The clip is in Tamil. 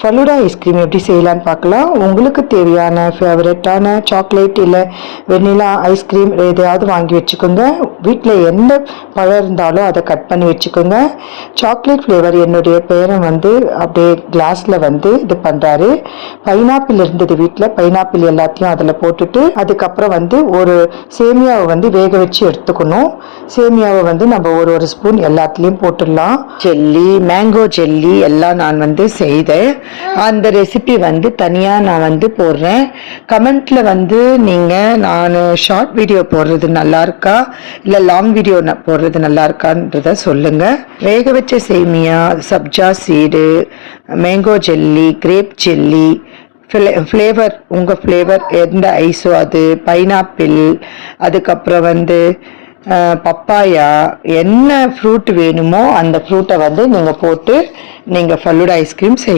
ஃபலூடா ஐஸ்கிரீம் எப்படி செய்யலான்னு பார்க்கலாம். உங்களுக்கு தேவையான ஃபேவரட்டான சாக்லேட் இல்லை வெண்ணிலா ஐஸ்கிரீம் எதையாவது வாங்கி வச்சுக்கோங்க. வீட்டில் எந்த பழம் இருந்தாலும் அதை கட் பண்ணி வச்சுக்கோங்க. சாக்லேட் ஃப்ளேவர் என்னுடைய பேரன் அப்படியே கிளாஸில் இது பண்ணுறாரு. பைனாப்பிள் இருந்தது வீட்டில், பைனாப்பிள் எல்லாத்தையும் அதில் போட்டுட்டு அதுக்கப்புறம் ஒரு சேமியாவை வேக வச்சு எடுத்துக்கணும். சேமியாவை நம்ம ஒரு ஸ்பூன் எல்லாத்துலேயும் போட்டுடலாம். ஜெல்லி, மேங்கோ ஜெல்லி எல்லாம் நான் செய்தேன். அந்த ரெசிபி தனியா நான் போடுறேன். கமெண்ட்ல நீங்க நான் ஷார்ட் வீடியோ போடுறது நல்லா இருக்கா இல்ல லாங் வீடியோ போடுறது நல்லா இருக்கான்றத சொல்லுங்க. வேக வச்ச சேமியா, சப்ஜா seed, mango jelly, grape jelly, flavour உங்கள் ஃப்ளேவர் எந்த ஐஸோ அது, பைனாப்பிள், அதுக்கப்புறம் பப்பாயா, என்ன ஃப்ரூட் வேணுமோ அந்த ஃப்ரூட்டை நீங்கள் போட்டு நீங்கள் ஃபலூடா ஐஸ்கிரீம்